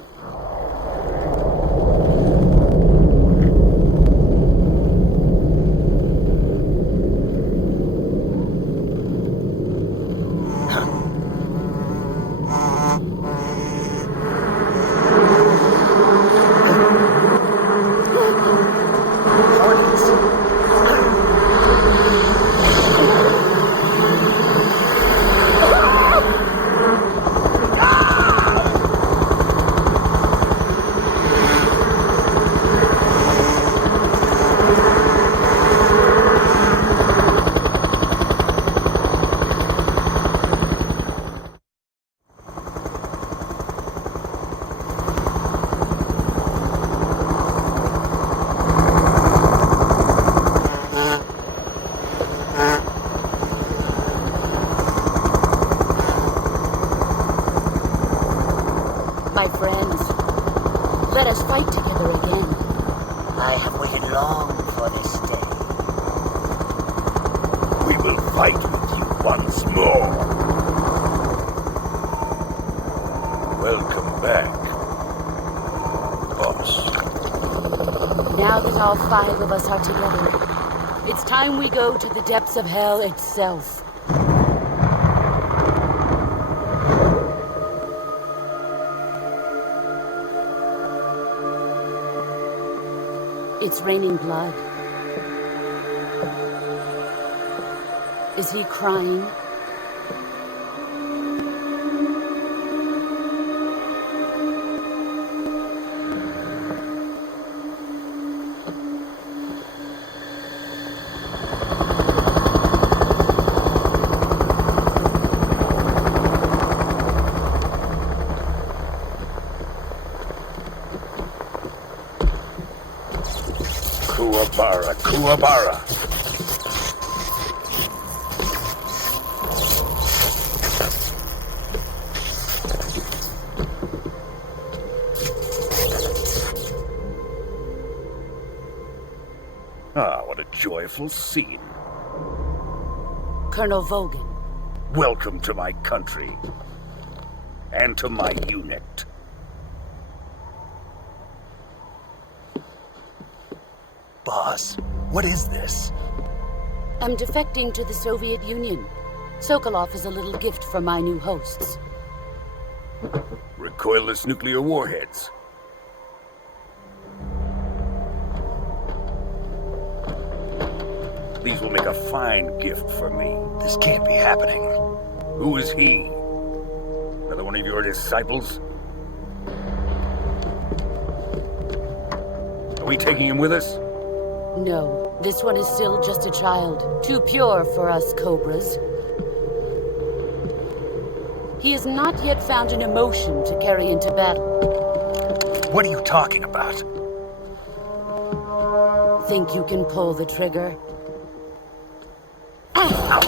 My friends, let us fight together again. I have waited long for this day. We will fight with you once more. Welcome back, boss. Now that all 5 of us are together, it's time we go to the depths of hell itself. It's raining blood. Is he crying? Kuwabara, Kuwabara. Ah, what a joyful scene. Colonel Vogan. Welcome to my country. And to my unit. Boss, what is this? I'm defecting to the Soviet Union. Sokolov is a little gift for my new hosts. Recoilless nuclear warheads. These will make a fine gift for me. This can't be happening. Who is he? Another one of your disciples? Are we taking him with us? No, this one is still just a child. Too pure for us Cobras. He has not yet found an emotion to carry into battle. What are you talking about? Think you can pull the trigger? Huh?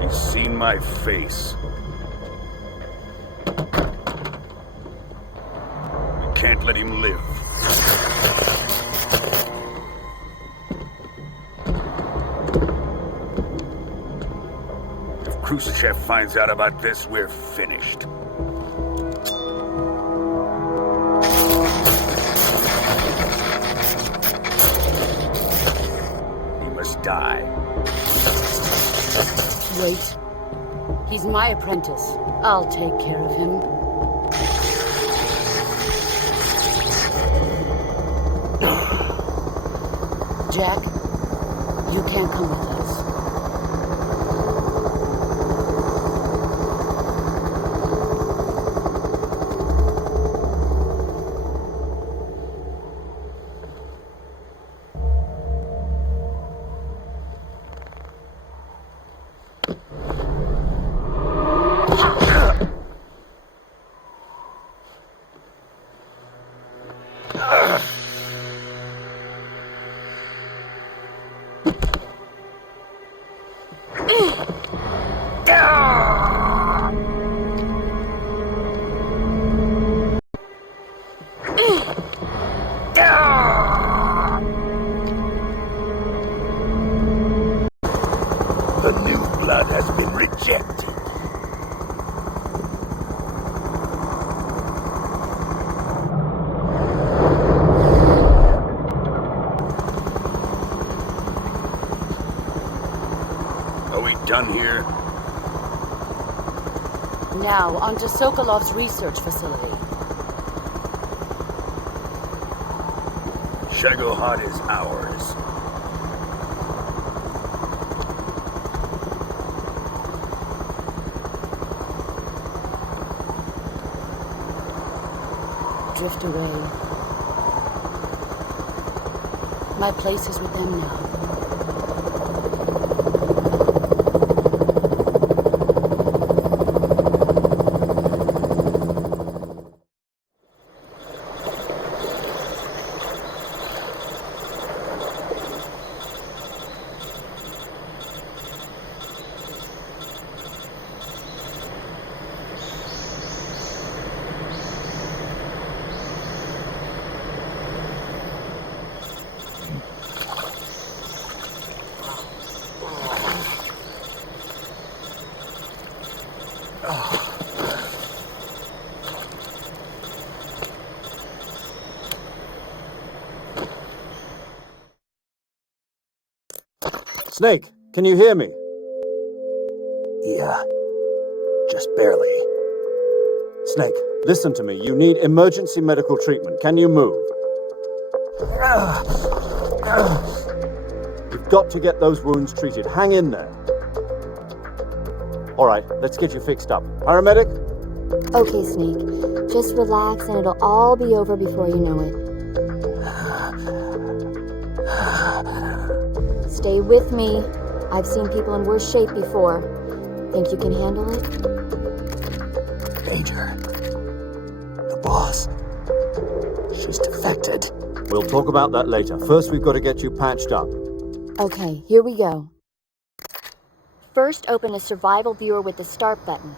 He's seen my face. We can't let him live. If Khrushchev finds out about this, we're finished. He must die. Wait. He's my apprentice. I'll take care of him. Jack, you can't come with us. ejected. Are we done here? Now, on to Sokolov's research facility. Shagohod is ours. Drift away. My place is with them now. Snake, can you hear me? Yeah, just barely. Snake, listen to me. You need emergency medical treatment. Can you move? You've got to get those wounds treated. Hang in there. All right, let's get you fixed up. Paramedic? Okay, Snake. Just relax and it'll all be over before you know it. Stay with me. I've seen people in worse shape before. Think you can handle it? Major. The boss. She's defected. We'll talk about that later. First, we've got to get you patched up. Okay, here we go. First, open a survival viewer with the start button.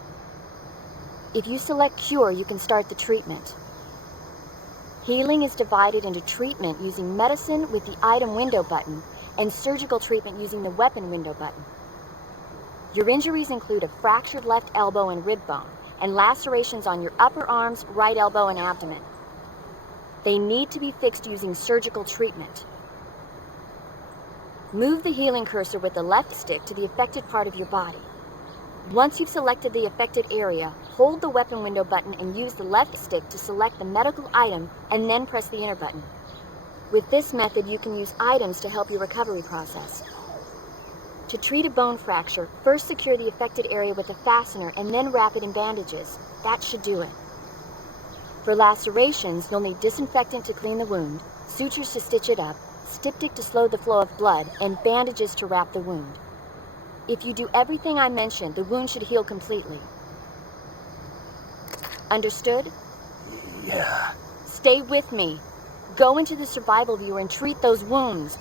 If you select cure, you can start the treatment. Healing is divided into treatment using medicine with the item window button and surgical treatment using the weapon window button. Your injuries include a fractured left elbow and rib bone, and lacerations on your upper arms, right elbow, and abdomen. They need to be fixed using surgical treatment. Move the healing cursor with the left stick to the affected part of your body. Once you've selected the affected area, hold the weapon window button and use the left stick to select the medical item and then press the enter button. With this method, you can use items to help your recovery process. To treat a bone fracture, first secure the affected area with a fastener and then wrap it in bandages. That should do it. For lacerations, you'll need disinfectant to clean the wound, sutures to stitch it up, styptic to slow the flow of blood, and bandages to wrap the wound. If you do everything I mentioned, the wound should heal completely. Understood? Yeah. Stay with me. Go into the survival viewer and treat those wounds.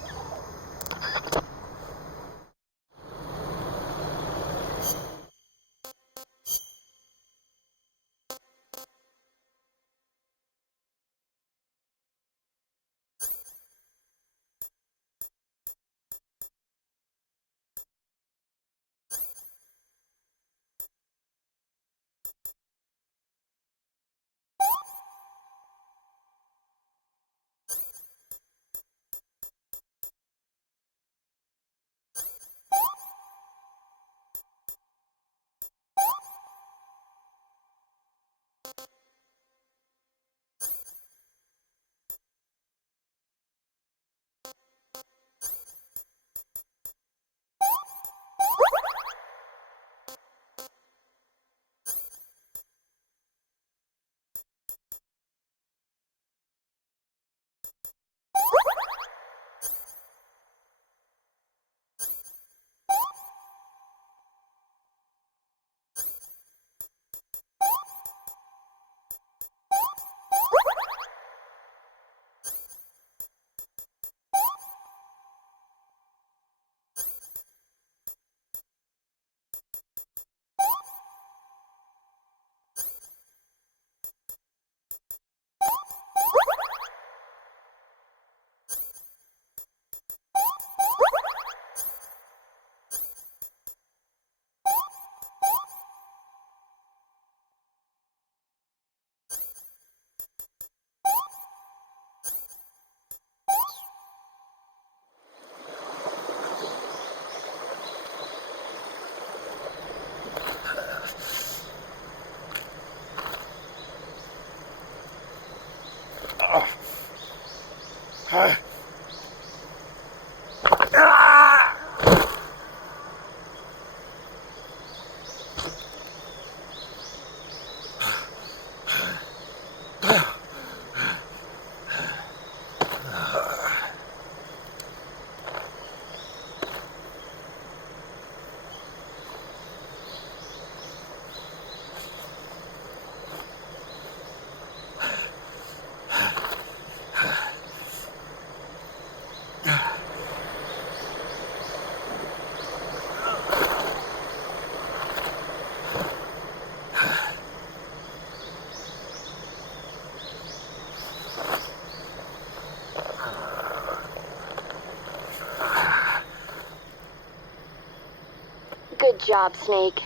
Good job, Snake.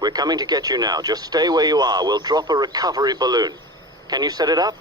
We're coming to get you now. Just stay where you are. We'll drop a recovery balloon. Can you set it up?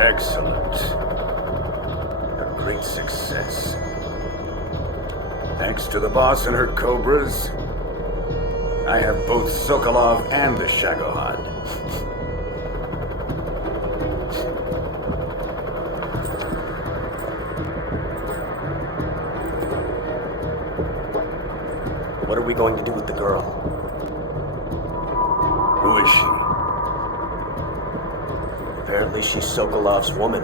Excellent. A great success. Thanks to the boss and her cobras, I have both Sokolov and the Shagohod. What are we going to do with the girl? Who is she? Apparently she's Sokolov's woman.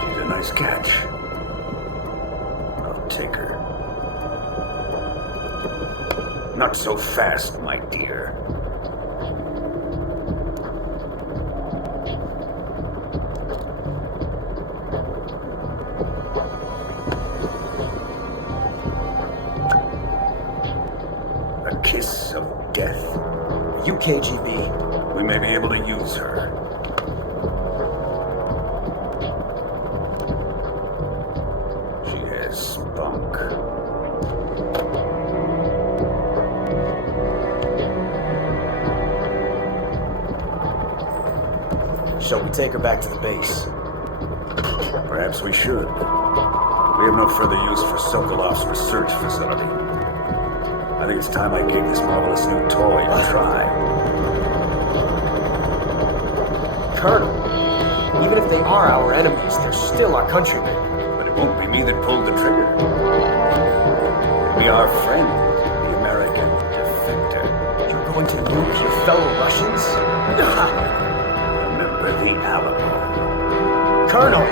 She's a nice catch. I'll take her. Not so fast, my dear. A kiss of death. You KGB. We may be able to use her. She has spunk. Shall we take her back to the base? Perhaps we should. We have no further use for Sokolov's research facility. I think it's time I gave this marvelous new toy a try. Colonel, even if they are our enemies, they're still our countrymen. But it won't be me that pulled the trigger. It'll be our friend, the American defector. You're going to nuke your fellow Russians? Remember the Alamo. Colonel!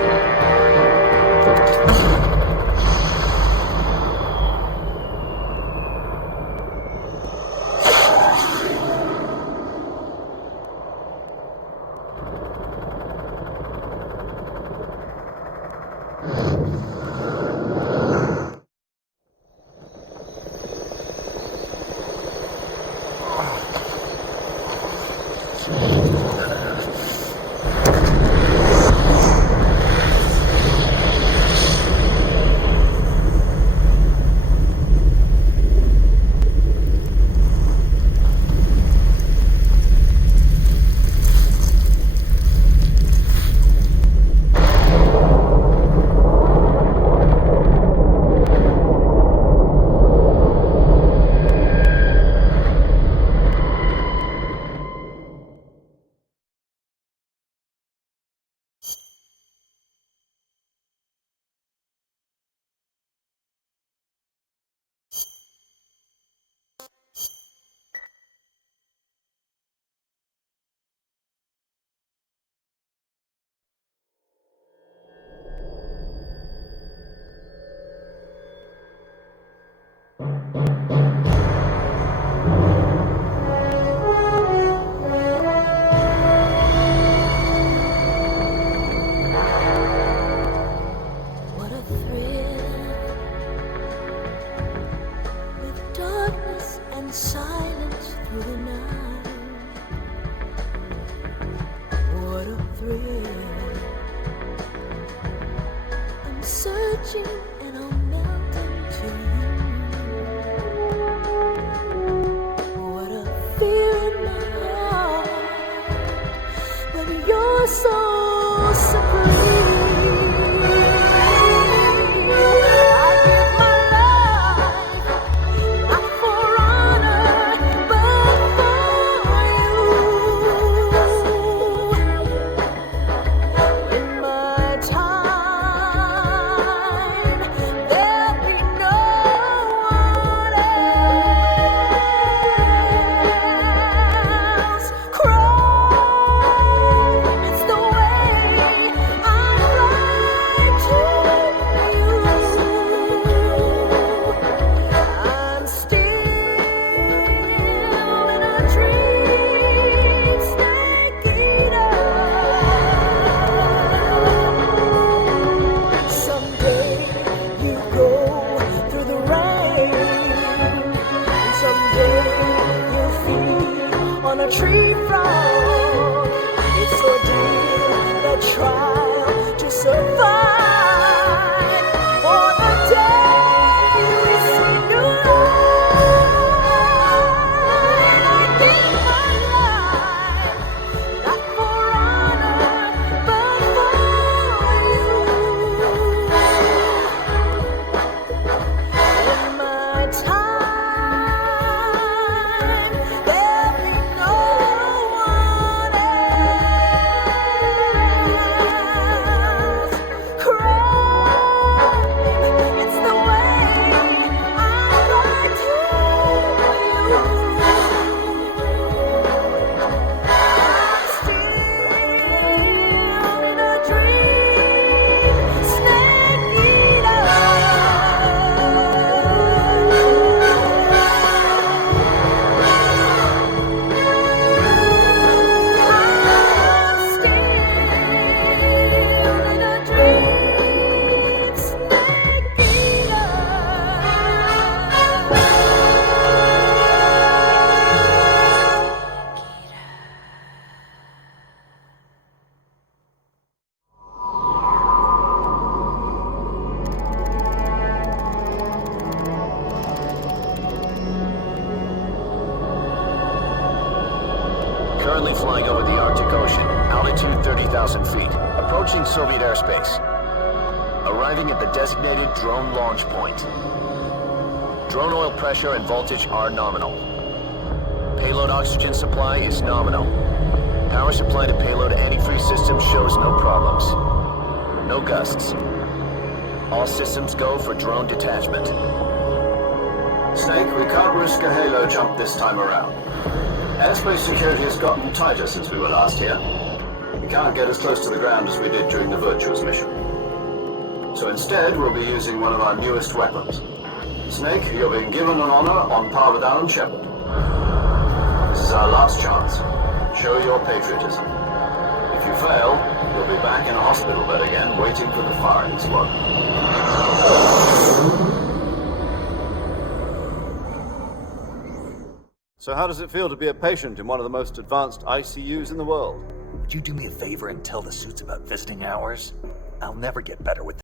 silence through the night. What a thrill. I'm searching and I'm melting to you. What a fear in my heart, but you're so supreme. On a tree frog, it's ordeal, the trial to survive. For the day we see new life, I give my life, not for honor, but for you. In my time, there'll be no one else. Crime, it's the way I like to use. I'm still in a dream, snake eater. Currently flying over the Arctic Ocean, altitude 30,000 feet, approaching Soviet airspace. Arriving at the designated drone launch point. Drone oil pressure and voltage are nominal. Payload oxygen supply is nominal. Power supply to payload antifreeze system shows no problems. No gusts. All systems go for drone detachment. Snake, we can't risk a halo jump this time around. Airspace security has gotten tighter since we were last here. We can't get as close to the ground as we did during the Virtuous mission. So instead, we'll be using one of our newest weapons. Snake, you're being given an honor on par with Alan Shepard. This is our last chance. Show your patriotism. If you fail, you'll be back in a hospital bed again, waiting for the firing squad. So how does it feel to be a patient in one of the most advanced ICUs in the world? Would you do me a favor and tell the suits about visiting hours? I'll never get better with